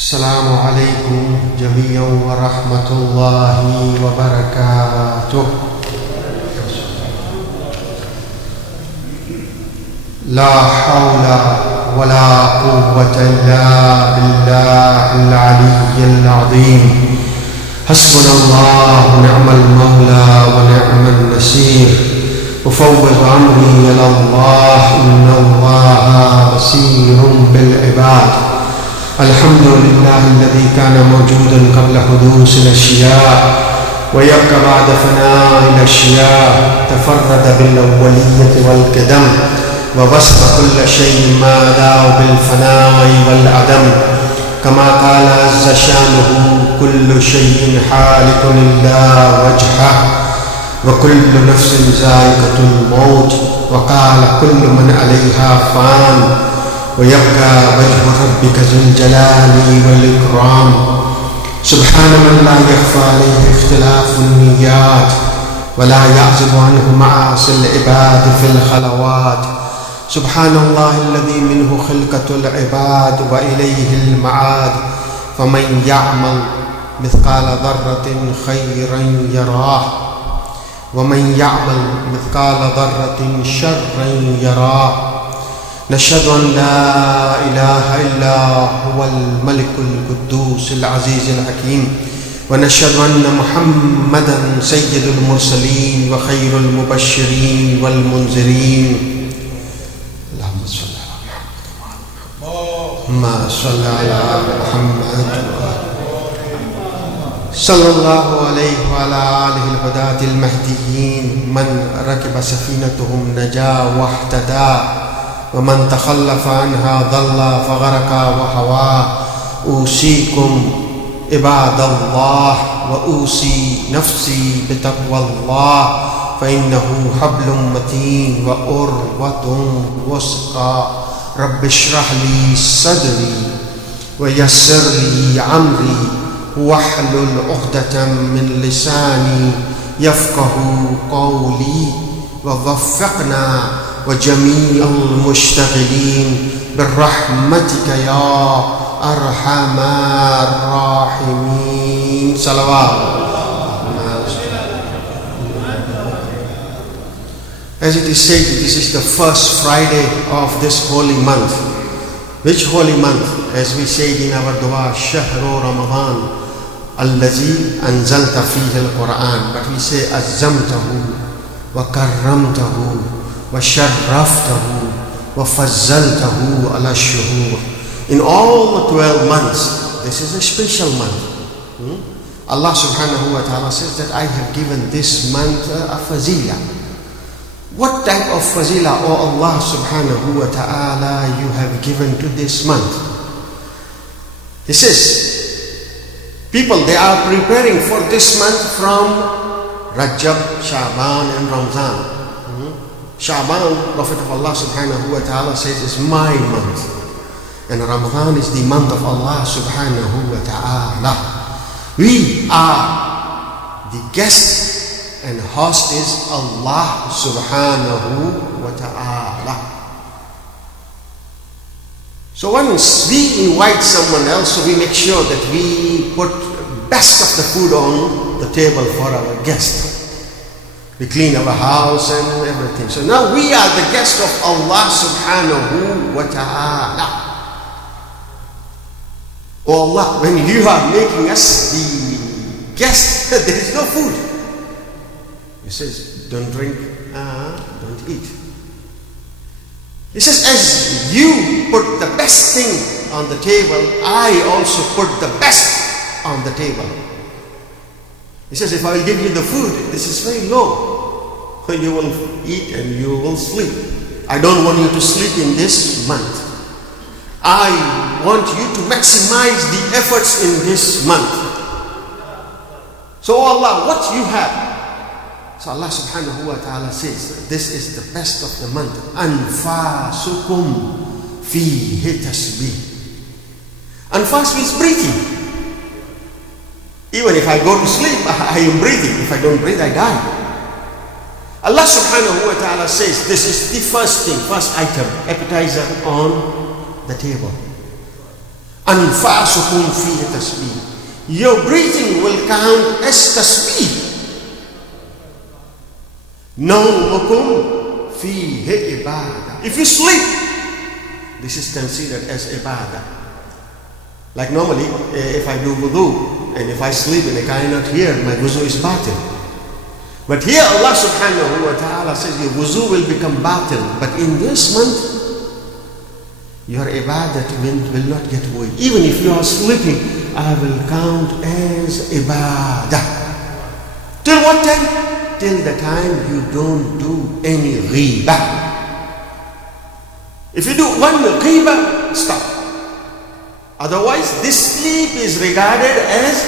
السلام عليكم جميعا ورحمة الله وبركاته. لا حول ولا قوة إلا بالله العلي العظيم. حسبنا الله ونعم المولى ونعم النصير. أفوض أمري إلى الله إن الله بصير بالعباد. الحمد لله الذي كان موجودا قبل حدوث الأشياء ويبقى بعد فناء الأشياء. تفرد بالأولية والقدم ووصف كل شيء ما داه بالفناء والعدم. كما قال عز شانه: كل شيء حالك إلا وجهه وكل نفس ذائقة الموت. وقال: كل من عليها فان ويبقى وجه ربك ذو الجلال والإكرام. سبحان من لا يخفى عليه اختلاف النيات ولا يعزب عنه معاصي العباد في الخلوات. سبحان الله الذي منه خلقة العباد وإليه المعاد. فمن يعمل مثقال ذرة خيرا يراه ومن يعمل مثقال ذرة شرا يراه. نشهد أن لا إله إلا هو الملك القدوس العزيز الحكيم. ونشهد أن محمدا سيد المرسلين وخير المبشرين والمنذرين. اللهم صل على محمد. ما صل على محمد صلى الله عليه وعلى آله الهداة المهديين. من ركب سفينتهم نجا واهتدى ومن تخلف عنها ضل فغرق وهوى. أوصيكم عباد الله وأوصي نفسي بتقوى الله فإنه حبل متين وعروة وثقى. رب اشرح لي صدري ويسر لي أمري واحلل عقدة من لساني يفقه قولي. ووفقنا وجميع المشتغلين برحمتك يا أرحم الراحمين. صلوات. As it is said, this is the first Friday of this holy month. Which holy month? As we said in our dua, Shahru Ramadan Allazi Anzalta Fihi al-Quran. But we say Azzamtahu wa Karramtahu wa Sharraftahu wa Fazzaltahu ala shuhur. In all the 12 months, this is a special month. Allah subhanahu wa ta'ala says that I have given this month a fazila. What type of fazila, O Allah subhanahu wa ta'ala, you have given to this month? He says, people, they are preparing for this month from Rajab, Sha'ban and Ramzan. Sha'ban, Prophet of Allah subhanahu wa ta'ala says, is my month. And Ramadan is the month of Allah subhanahu wa ta'ala. We are the guests and host is Allah subhanahu wa ta'ala. So once we invite someone else, so we make sure that we put best of the food on the table for our guest. We clean our house and everything. So now we are the guest of Allah subhanahu wa ta'ala. Oh Allah, when you are making us the guest, there is no food. He says, don't drink, don't eat. He says, as you put the best thing on the table, I also put the best on the table. He says, if I will give you the food, this is very low. So you will eat and you will sleep. I don't want you to sleep in this month. I want you to maximize the efforts in this month. So Allah, what you have? So Allah subhanahu wa ta'ala says, this is the best of the month. Anfasukum fihi tasbih. Anfas means breathing. Even if I go to sleep, I am breathing. If I don't breathe, I die. Allah subhanahu wa ta'ala says, this is the first thing, first item, appetizer on the table. أنفاسكم فيه تسبيح. Your breathing will count as tasbih. نومكم فيه ibadah. If you sleep, this is considered as ibadah. Like normally, if I do wudu, and if I sleep and I cannot hear, my wudu is batil. But here Allah subhanahu wa ta'ala says your wuzu will become batil. But in this month, your ibadat will not get away. Even if you are sleeping, I will count as ibadah. Till what time? Till the time you don't do any ghibah. If you do one ghibah, stop. Otherwise, this sleep is regarded as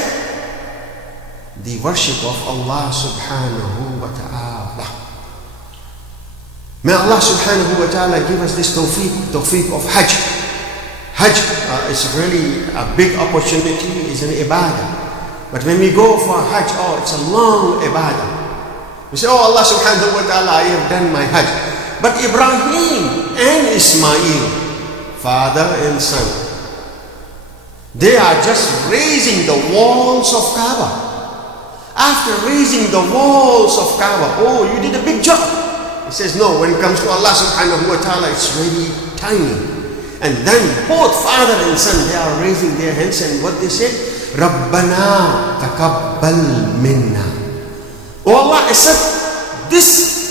the worship of Allah subhanahu wa ta'ala. May Allah subhanahu wa ta'ala give us this tawfiq of Hajj. Hajj is really a big opportunity, it's an ibadah. But when we go for Hajj, it's a long ibadah. We say, oh Allah subhanahu wa ta'ala, I have done my Hajj. But Ibrahim and Ismail, father and son, they are just raising the walls of Kaaba. After raising the walls of Kaaba, oh, you did a big job. He says, no, when it comes to Allah subhanahu wa ta'ala, it's really tiny. And then both father and son, they are raising their hands, and what they say? Rabbana taqabbal minna. Oh Allah, accept this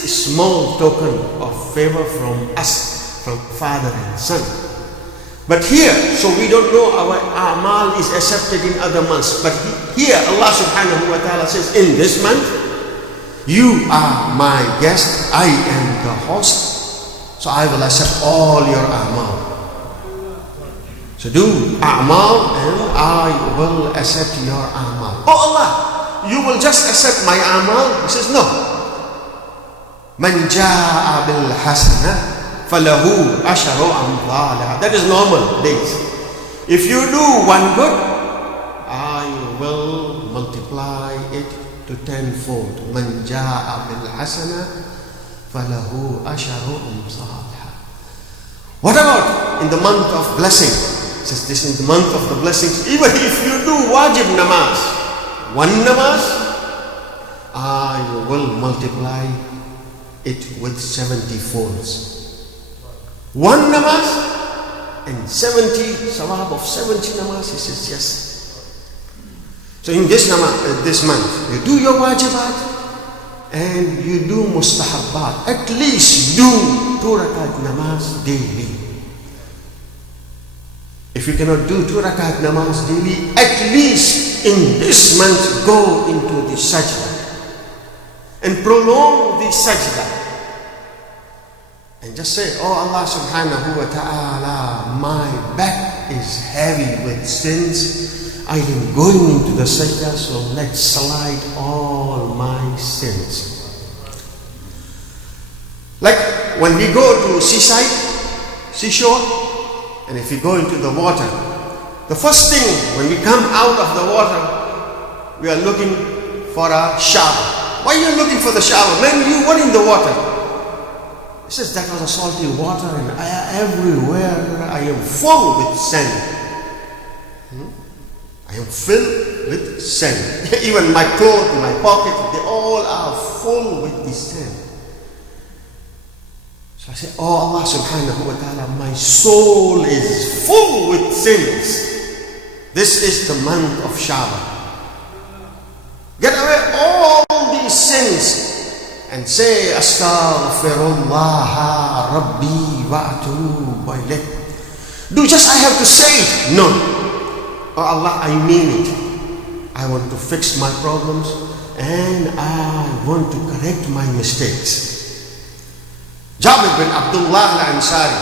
small token of favor from us, from father and son. But here, so we don't know our a'mal is accepted in other months. But here Allah subhanahu wa ta'ala says, in this month, you are my guest, I am the host, so I will accept all your a'mal. So do a'mal and I will accept your a'mal. Oh Allah, you will just accept my a'mal? He says, no. Man ja'a bil hasanah falahu asharu amthalaha. That is normal days. If you do one good, I will multiply it to tenfold. Man ja'a bil hasana falahu asharu amthalaha. What about in the month of blessing? Since this is the month of the blessings, even if you do wajib namaz, one namaz, I will multiply it with 70 folds. One namaz and 70 sawab of 70 namaz. He says yes. So in this month, you do your wajibat and you do mustahabbat. At least do 2 rakat namaz daily. If you cannot do 2 rakat namaz daily, at least in this month go into the sajda and prolong the sajda. And just say, oh Allah subhanahu wa ta'ala, my back is heavy with sins. I am going into the sajda, so let's slide all my sins. Like when we go to seashore, and if we go into the water, the first thing when we come out of the water, we are looking for a shower. Why are you looking for the shower? Man, you were in the water. He says, that was a salty water and everywhere I am full with sand. I am filled with sand. Even my clothes, my pockets, they all are full with the sand. So I say, oh Allah subhanahu wa ta'ala, my soul is full with sins. This is the month of shower. Get away all these sins and say, Astaghfirullah Rabbi wa atubu ilayh. Do just I have to say it? No. Oh Allah, I mean it. I want to fix my problems and I want to correct my mistakes. Jabir bin Abdullah al-Ansari,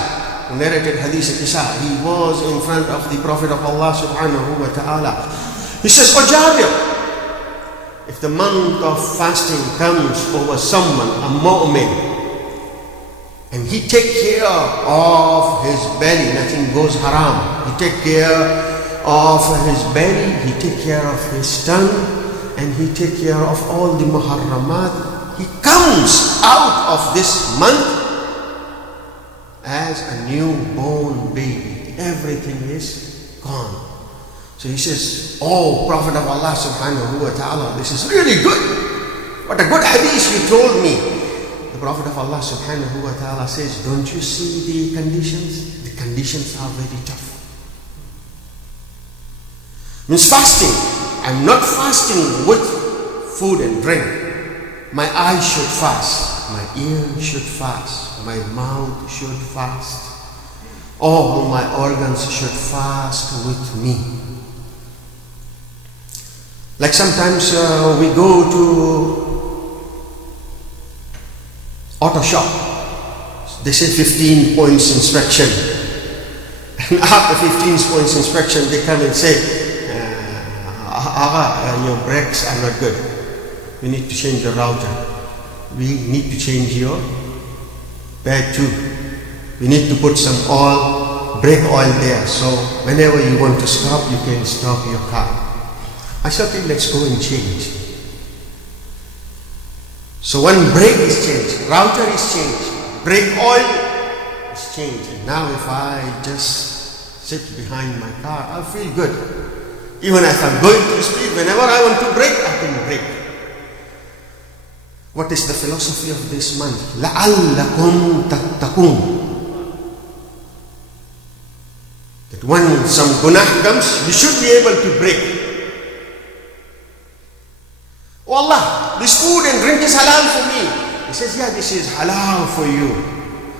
who narrated Hadith al-Isa, he was in front of the Prophet of Allah subhanahu wa ta'ala. He says, oh Jabir, if the month of fasting comes over someone, a mu'min, and he take care of his belly, nothing goes haram. He take care of his belly, he take care of his tongue, and he take care of all the muharramat. He comes out of this month as a newborn baby. Everything is gone. So he says, oh Prophet of Allah subhanahu wa ta'ala, this is really good. What a good hadith you told me. The Prophet of Allah subhanahu wa ta'ala says, don't you see the conditions? The conditions are very tough. Means fasting. I'm not fasting with food and drink. My eyes should fast. My ears should fast. My mouth should fast. All my organs should fast with me. Like sometimes we go to auto shop. They say 15 points inspection. And after 15 points inspection, they come and say, your brakes are not good. We need to change your router. We need to change your bag too. We need to put some oil, brake oil there. So whenever you want to stop, you can stop your car. I said, okay, let's go and change. So one brake is changed, router is changed, brake oil is changed. And now if I just sit behind my car, I'll feel good. Even if I'm going to speed, whenever I want to brake, I can brake. What is the philosophy of this month? لَعَلَّكُمْ تَتَّقُونَ. That when some gunah comes, you should be able to brake. Oh Allah, this food and drink is halal for me. He says, yeah, this is halal for you.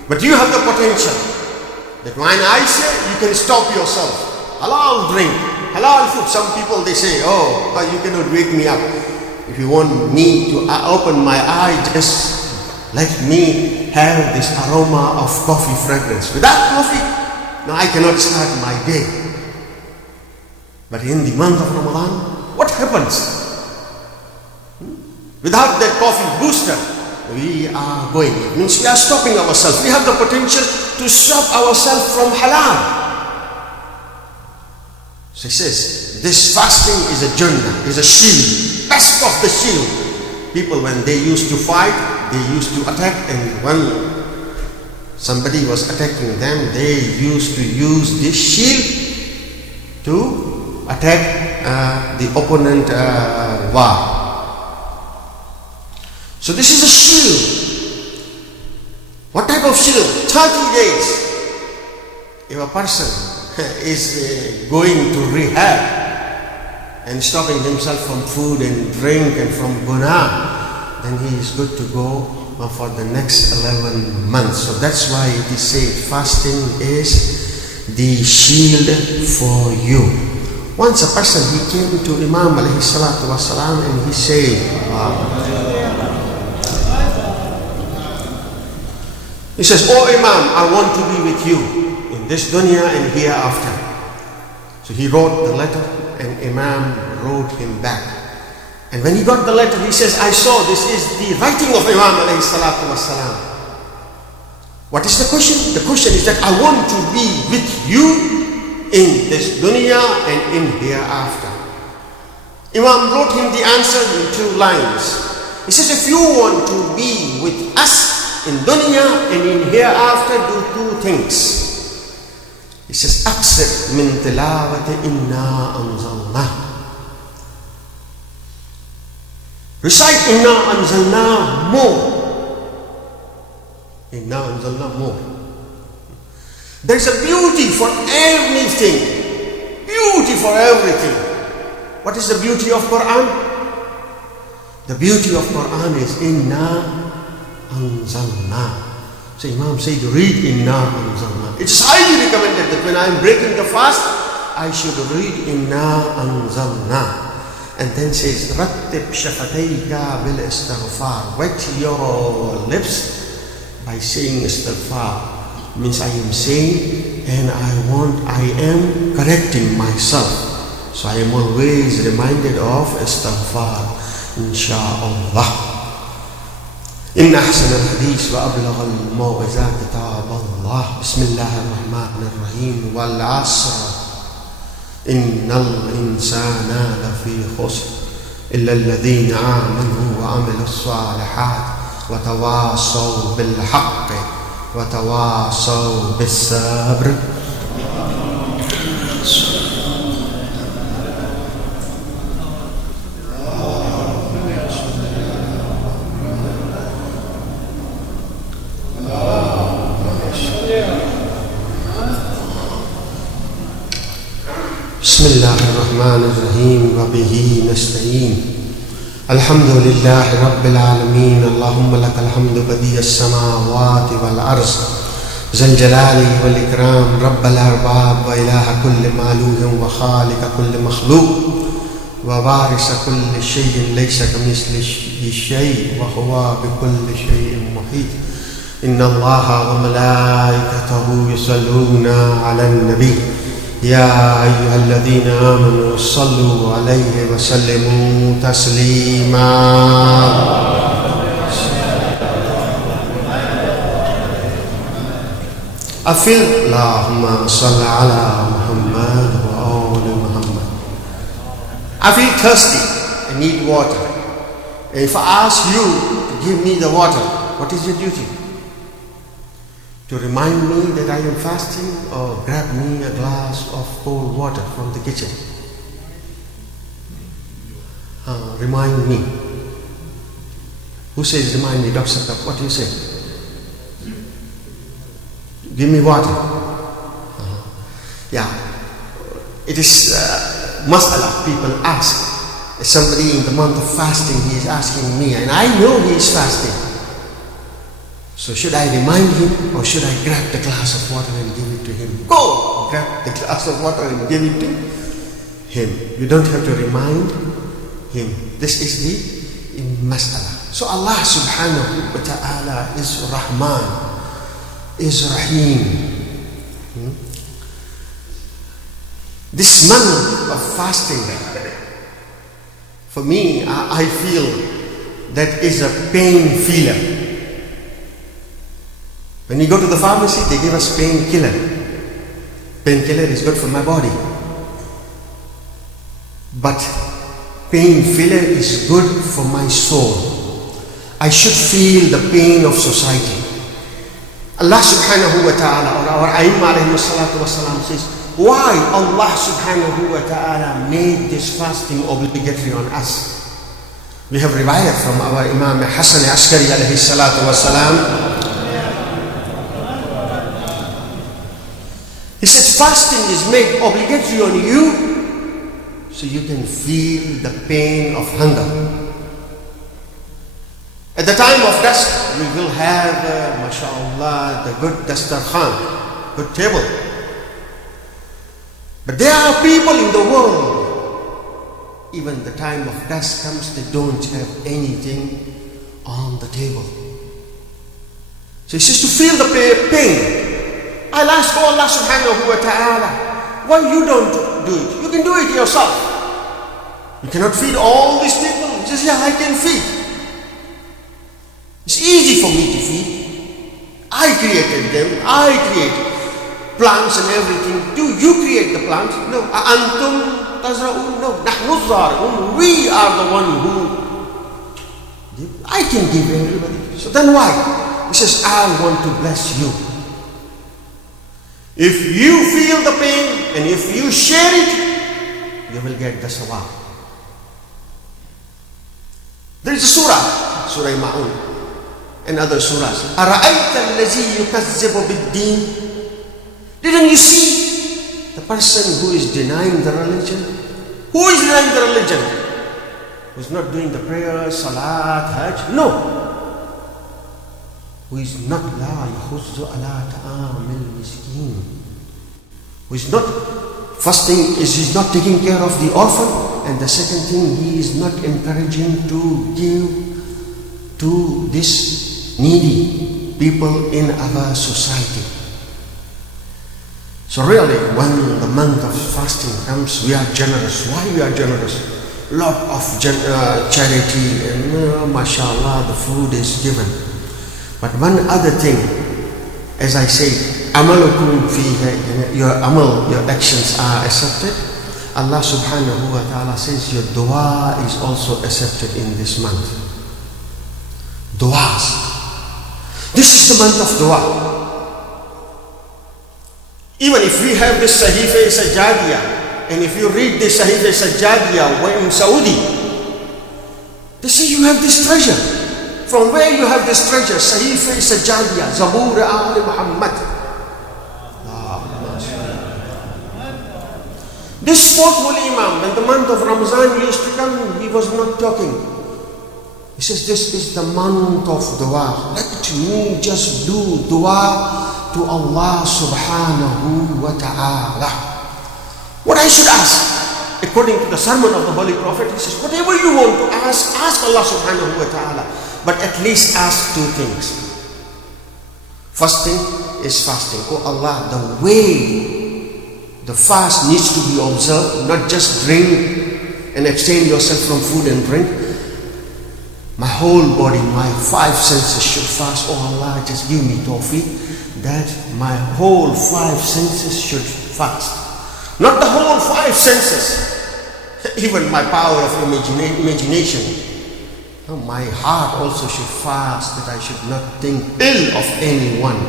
But you have the potential that when I say, you can stop yourself. Halal drink, halal food. Some people, they say, oh, you cannot wake me up. If you want me to open my eye, just let me have this aroma of coffee fragrance. Without coffee, no, I cannot start my day. But in the month of Ramadan, what happens? Without that coffee booster, we are going. It means we are stopping ourselves. We have the potential to stop ourselves from halal. So he says, this fasting is a jannah, is a shield, best of the shield. People, when they used to fight, they used to attack, and when somebody was attacking them, they used to use this shield to attack the opponent war. So this is a shield. What type of shield? 30 days. If a person is going to rehab and stopping himself from food and drink and from gunah, then he is good to go for the next 11 months. So that's why it is said fasting is the shield for you. Once a person, he came to Imam alayhi salatu wasalam and he said, he says, oh Imam, I want to be with you in this dunya and hereafter. So he wrote the letter and Imam wrote him back. And when he got the letter, he says, I saw this is the writing of Imam alayhi salatu wasalam. What is the question? The question is that I want to be with you in this dunya and in hereafter. Imam wrote him the answer in 2 lines. He says, if you want to be with us in dunya and in hereafter, do 2 things. He says, أَقْسِرْ مِنْ تِلَاوَةِ إِنَّا أَنزَلْنَاهُ. Recite Inna Anzalna more. Inna Anzalna more. There is a beauty for everything. Beauty for everything. What is the beauty of Quran? The beauty of Quran is Inna Anzalna. So Imam said, read Inna Anzalna. It is highly recommended that when I am breaking the fast, I should read Inna Anzalna. And then says, Rattib shafatayka bil istighfar. Wet your lips by saying istighfar. Means I am saying and I am correcting myself. So I am always reminded of istighfar. Insha'Allah. إن أحسن الحديث وأبلغ الموعظات كتاب الله. بسم الله الرحمن الرحيم. والعصر إن الإنسان لفي خسر إلا الذين آمنوا وعملوا الصالحات وتواصوا بالحق وتواصوا بالصبر. بسم الله الرحمن الرحيم وبه نستعين الحمد لله رب العالمين اللهم لك الحمد بديع السماوات والأرض ذا الجلال والإكرام رب الأرباب وإله كل معلوم وخالق كل مخلوق ووارث كل شيء ليس كمثله شيء وهو بكل شيء محيط إن الله وملائكته يصلون على النبي يا أيها الذين آمنوا صلوا عليه وسلموا تسليما أفل اللهم صل على محمد وآل محمد. I feel thirsty. I need water. If I ask you to give me the water, what is your duty? To remind me that I am fasting, or grab me a glass of cold water from the kitchen? Remind me. Who says remind me? Dr. Sakab, what do you say? Give me water. Yeah. It is mas'ala people ask. Somebody in the month of fasting, he is asking me, and I know he is fasting. So should I remind him, or should I grab the glass of water and give it to him? Go! Grab the glass of water and give it to him. You don't have to remind him. This is the mas'ala. So Allah subhanahu wa ta'ala is Rahman, is Rahim. This month of fasting, for me, I feel that is a pain filler. When we go to the pharmacy, they give us painkiller. Painkiller is good for my body. But pain filler is good for my soul. I should feel the pain of society. Allah subhanahu wa ta'ala, or our Aimma alayhi salatu wasalam says, why Allah subhanahu wa ta'ala made this fasting obligatory on us? We have riwayat from our Imam Hassan Askari alayhi salatu wasalam. He says fasting is made obligatory on you so you can feel the pain of hunger. At the time of dusk, we will have, mashallah, the good dastarkhan, good table. But there are people in the world, even the time of dusk comes, they don't have anything on the table. So he says to feel the pain. I'll ask Allah subhanahu wa ta'ala, why you don't do it? You can do it yourself. You cannot feed all these people. He says, yeah, I can feed. It's easy for me to feed. I created them. I create plants and everything. Do you create the plants? No. Antum tazra'un? No. Nahnu zar'un. We are the one who give. I can give everybody. So then why? He says, I want to bless you. If you feel the pain and if you share it, you will get the sawab. There is a surah, Surah Ma'un, and other surahs. أَرَأَيْتَ الَّذِي يُكَذِّبُ بِالدِّينِ. Didn't you see the person who is denying the religion? Who is denying the religion? Who is not doing the prayer, salat, hajj? No. Who is not la yakhuzzu ala ta'amil miskin, who is not fasting, he's not taking care of the orphan, and the second thing, he is not encouraging to give to this needy people in our society. So really, when the month of fasting comes, we are generous. Why we are generous? Lot of charity, and mashallah, the food is given. But one other thing, as I say, amalukum fiha, your amal, your actions are accepted. Allah subhanahu wa ta'ala says your dua is also accepted in this month. Duas. This is the month of dua. Even if we have this Sahifa Sajjadiyah, and if you read this Sahifa Sajjadiyah in Saudi, they say you have this treasure. From where you have this treasure? Sahifa Sajjadiyah, Zabur Ali Muhammad. This fourth holy Imam, when the month of Ramadan used to come, he was not talking. He says, this is the month of dua. Let me just do dua to Allah subhanahu wa ta'ala. What I should ask, according to the sermon of the Holy Prophet, he says, whatever you want to ask Allah subhanahu wa ta'ala. But at least ask two things. First thing is fasting. Oh Allah, the way the fast needs to be observed, not just drink and abstain yourself from food and drink. My whole body, my five senses should fast. Oh Allah, just give me tawfiq that my whole five senses should fast. Not the whole five senses, even my power of imagination. No, my heart also should fast, that I should not think ill of anyone.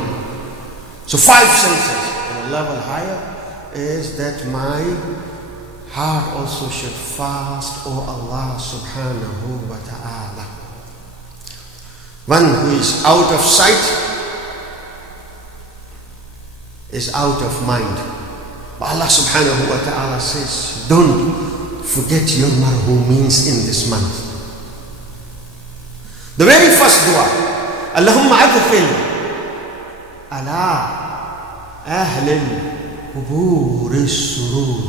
So five senses, and a level higher is that my heart also should fast, O Allah subhanahu wa ta'ala. One who is out of sight is out of mind. But Allah subhanahu wa ta'ala says, don't forget your marhumeens in this month. The very first dua, Allahumma adkhil ala ahlil qubur as-surur.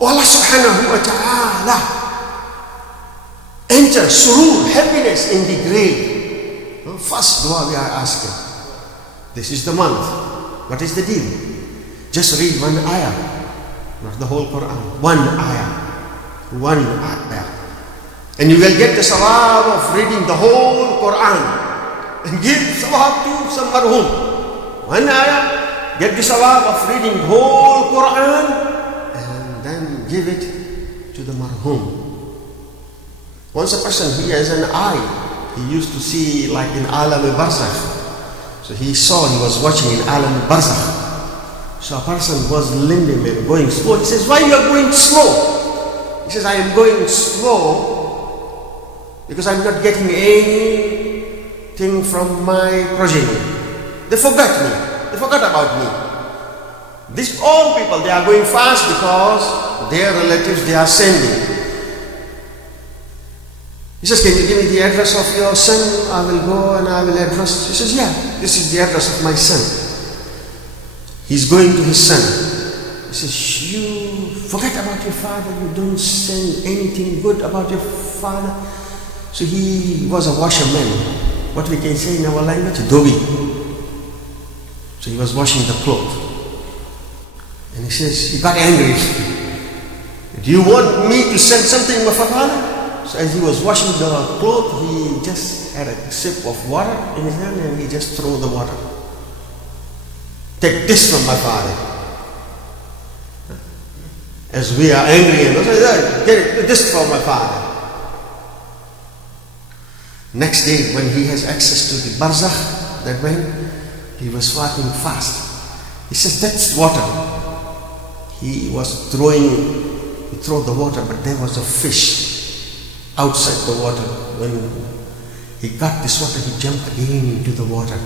Oh Allah subhanahu wa ta'ala, enter surur, happiness in the grave. First dua we are asking. This is the month. What is the deal? Just read one ayah, not the whole Quran. One ayah. One ayah. And you will get the sawab of reading the whole Quran. And give sawab to some marhum. One ayah, get the sawab of reading the whole Quran, and then give it to the marhum. Once a person, he has an eye. He used to see like in Alam al-Barzakh. So he saw, he was watching in Alam al-Barzakh. So a person was limping and going slow. He says, why you are going slow? He says, I am going slow because I'm not getting anything from my progeny. They forgot me. They forgot about me. These all people, they are going fast because their relatives, they are sending. He says, can you give me the address of your son? I will go and I will address. He says, yeah, this is the address of my son. He's going to his son. He says, you forget about your father. You don't send anything good about your father. So he was a washerman. What we can say in our language, dobi. So he was washing the cloth. And he says, he got angry. Do you want me to send something for father? So as he was washing the cloth, he just had a sip of water in his hand and he just threw the water. Take this from my father. As we are angry, and get this from my father. Next day, when he has access to the barzakh, that when he was walking fast, he says, that's water. He was he threw the water, but there was a fish outside the water. When he got this water, he jumped again into the water,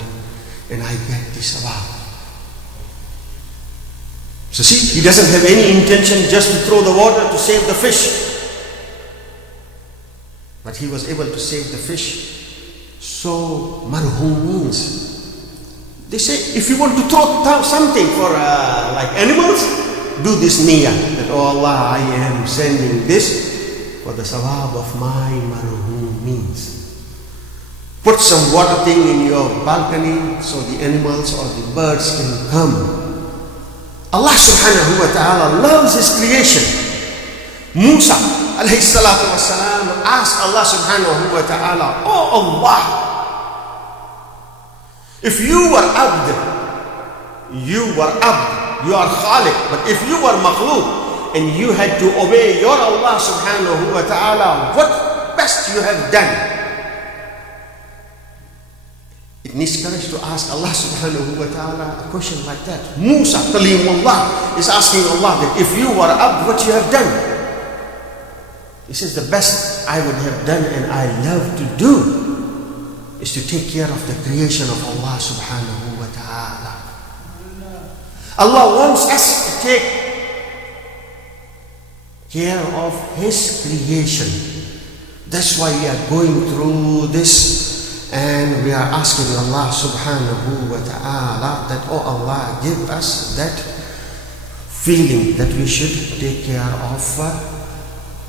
and I get this sawab. So see, he doesn't have any intention just to throw the water to save the fish. But he was able to save the fish. So, marhum means, they say, if you want to throw something for like animals, do this niyyah, that, oh Allah, I am sending this for the sawab of my marhum means. Put some water thing in your balcony so the animals or the birds can come. Allah subhanahu wa ta'ala loves his creation. Musa alayhi salatu wasalam asked Allah subhanahu wa ta'ala, oh Allah, if you were abd, you are khaliq, but if you were makhluq and you had to obey your Allah subhanahu wa ta'ala, what best you have done? It needs courage to ask Allah subhanahu wa ta'ala a question like that. Musa, Kalimullah, is asking Allah that if you were abd, what you have done? He says, the best I would have done and I love to do is to take care of the creation of Allah subhanahu wa ta'ala. Allah wants us to take care of His creation. That's why we are going through this, and we are asking Allah subhanahu wa ta'ala that, oh Allah, give us that feeling that we should take care of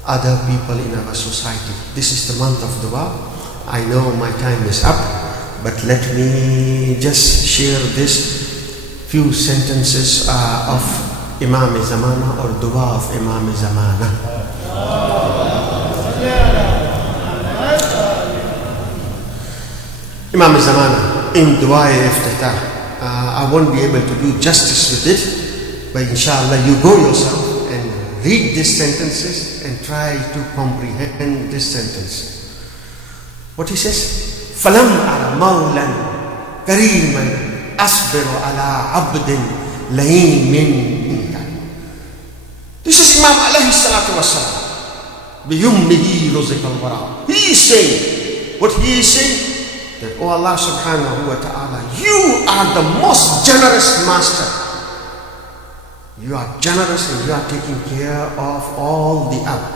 other people in our society. This is the month of dua. I know my time is up, but let me just share this few sentences of Imam Zamana, or dua of Imam Zamana. Imam Zamana, in Dua Iftitah, I won't be able to do justice with it, but inshallah you go yourself and read these sentences and try to comprehend this sentence. What he says, فَلَمْ أَرَ مَوْلًا كَرِيمًا أَصْبِرُ عَلَىٰ عَبْدٍ لَيِينٍ. This is Imam alayhi salatu wassalam. بِيُمِّهِ رُزِقَ الْوَرَىٰ. He is saying, what he is saying, that, oh Allah subhanahu wa ta'ala, you are the most generous master. You are generous and you are taking care of all the abd.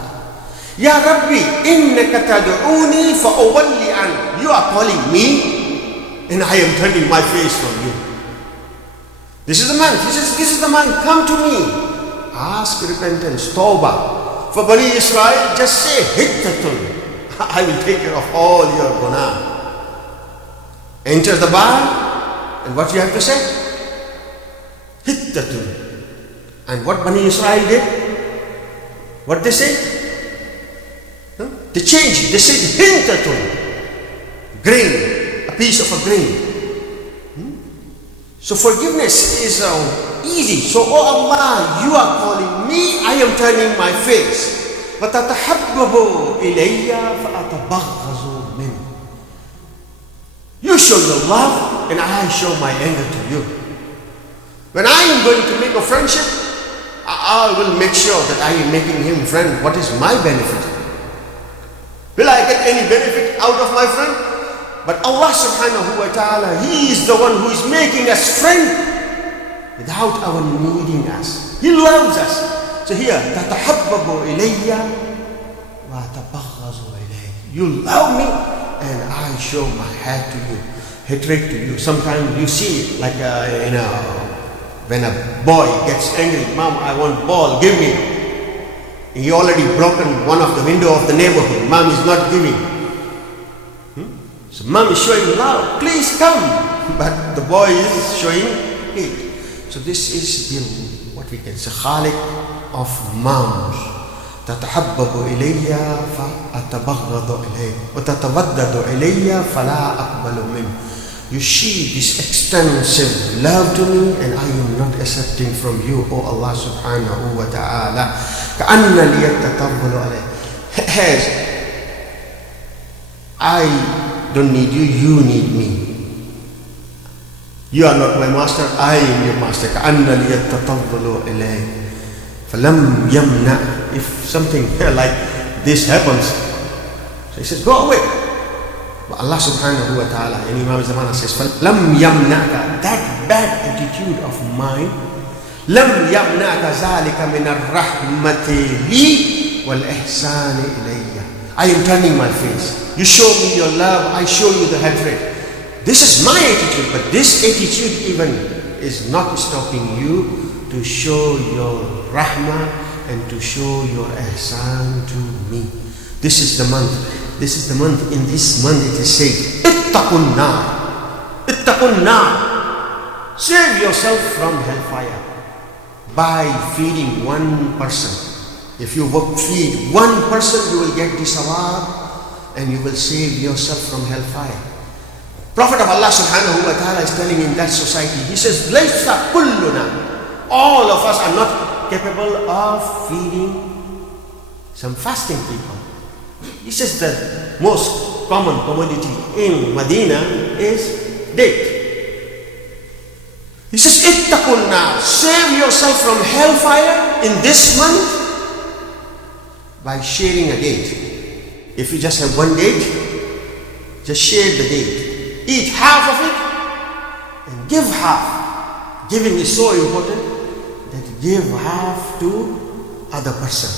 Ya Rabbi, innaka tad'uni fa uwalli an. You are calling me and I am turning my face from you. This is the man. He says, this is the man. Come to me. Ask repentance, tawbah. For Bani Israel, just say, hittatun. I will take care of all your gunah. Enter the bar, and what you have to say? Hittatun. And what Bani Israel did? What they say? They changed. They said hintatun. Grain. A piece of a grain. So forgiveness is easy. So, oh Allah, you are calling me, I am turning my face. وَتَتَحَبَّبُ إِلَيَّ فَأَتَبَغَّضُ مِنْهُ. You show your love and I show my anger to you. When I am going to make a friendship, I will make sure that I am making him friend. What is my benefit? Will I get any benefit out of my friend? But Allah subhanahu wa ta'ala, He is the one who is making us friend without our needing us. He loves us. So here, تَتَحَبَّبُ إِلَيَّ وَتَبَغَّضُ إِلَيَّ. You love me and I show my hatred to you. Sometimes you see it like when a boy gets angry, Mom, I want ball, give me. He already broken one of the window of the neighborhood. Mom is not giving. So mom is showing love, please come. But the boy is showing hate. So this is the, what we can say, khaliq of moms. تتحبب إلي فأتبغض إليه وتتودد إلي فلا أقبل منه. You see this extensive love to me and I am not accepting from you, O Allah subhanahu wa ta'ala. كأن لي التطبل عليه. As I don't need you, you need me. You are not my master, I am your master. كأن لي التطبل إليه. فَلَمْ يَمْنَعْ. If something like this happens, so he says, go away. But Allah subhanahu wa ta'ala, and Imam Zamana says, فَلَمْ يَمْنَعْكَ. That bad attitude of mine, لَمْ يَمْنَعْكَ ذَلِكَ مِنَ الرَّحْمَةِ لِي وَالْإِحْسَانِ إِلَيَّ. I am turning my face. You show me your love, I show you the hatred. This is my attitude, but this attitude even is not stopping you to show your rahmah and to show your ihsan to me. This is the month. This is the month. In this month it is said, ittaqun nar. Ittaqun nar. Save yourself from hellfire by feeding one person. If you feed one person, you will get the sawab and you will save yourself from hellfire. Prophet of Allah subhanahu wa ta'ala is telling in that society, he says, laysa kulluna. All of us are not capable of feeding some fasting people. He says the most common commodity in Medina is date. He says, ittaqun nar. Save yourself from hellfire in this month by sharing a date. If you just have one date, just share the date. Eat half of it and give half. Giving is so important that give half to other person.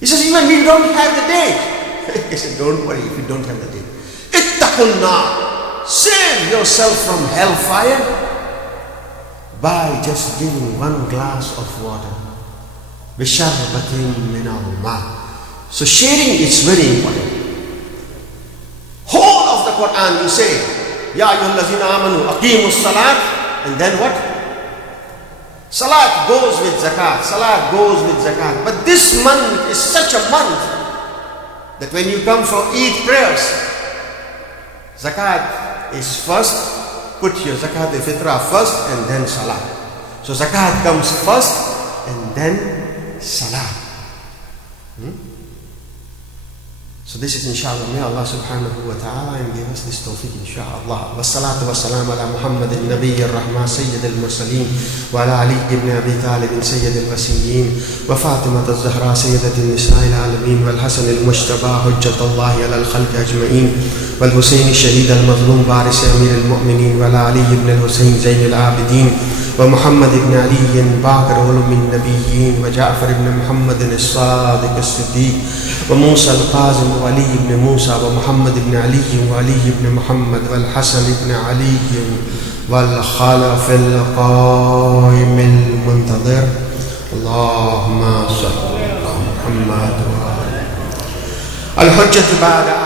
He says, even we don't have the date. He said, don't worry if you don't have the date. Ittaqun nar. Save yourself from hellfire by just giving one glass of water. Bisharbatin min al-ma. So sharing is very important. Whole of the Quran you say, Ya ayyuhallazina amanu aqimus salat, and then what? Salat goes with zakat. Salat goes with zakat. But this month is such a month that when you come for Eid prayers, zakat is first. Put your zakat al-fitrah first and then salat. So zakat comes first and then salat. So this is inshallah, may Allah subhanahu wa ta'ala and give us this tawfiq inshallah. Wassalatu wassalam ala Muhammadin Nabiyyir Rahma Sayyid al-Mursaleen wa ala Ali ibn Abi Talib Sayyid al-Wasiyyin wa Fatimah al-Zahra Sayyidat al-Nisa'i al-Alamin wal Hasan al-Mujtaba Hujjatullahi ala al-Khalq ajma'in wal Husayn al-Shahid al-Mazlum Baris Amir al-Mu'minin wa ala Ali ibn al-Husayn Zayn al-Abidin ومحمد بن علي باقر علوم النبيين وجعفر بن محمد الصادق الصديق وموسى القاسم وعلي بن موسى ومحمد بن علي وعلي بن محمد والحسن بن علي والخلف القائم المنتظر اللهم صل على محمد الحجة بعد